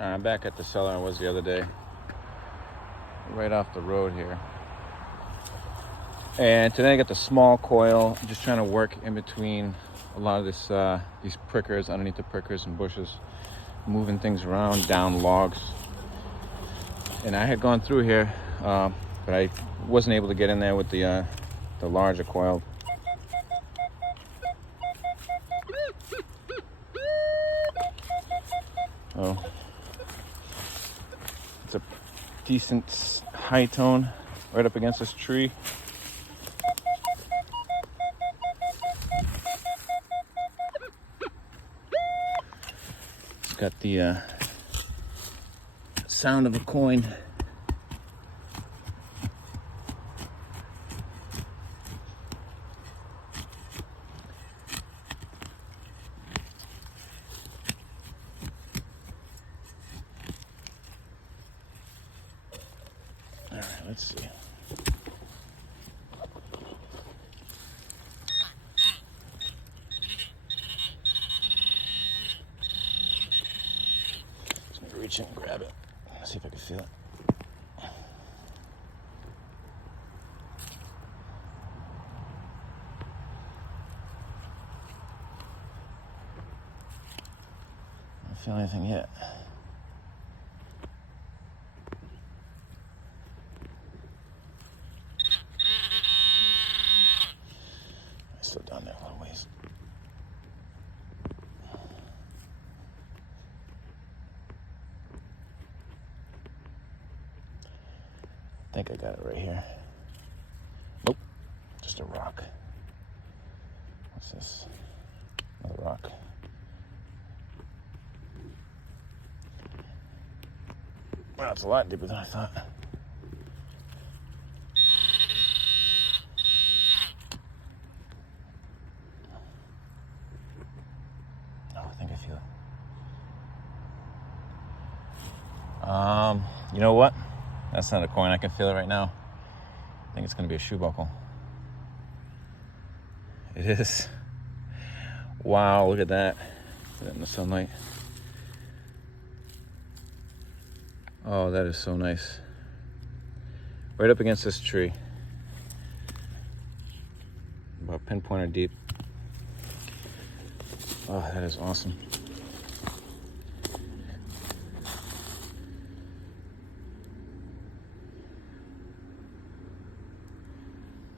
I'm back at the cellar I was the other day, right off the road here. And today I got the small coil. I'm just trying to work in between a lot of these prickers, underneath the prickers and bushes, moving things around, down logs. And I had gone through here, but I wasn't able to get in there with the larger coil. Oh, it's a decent high tone right up against this tree. It's got the sound of a coin. All right, let's see. Just gonna reach in and grab it. See if I can feel it. I don't feel anything yet. It's still down there a little ways. I think I got it right here. Nope, just a rock. What's this? Another rock. Wow, it's a lot deeper than I thought. Oh, I think I feel it. You know what? That's not a coin. I can feel it right now. I think it's going to be a shoe buckle. It is. Wow, look at that. Look at that in the sunlight. Oh, that is so nice. Right up against this tree. About pinpointer deep. Oh, that is awesome.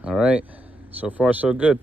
All right, so far so good.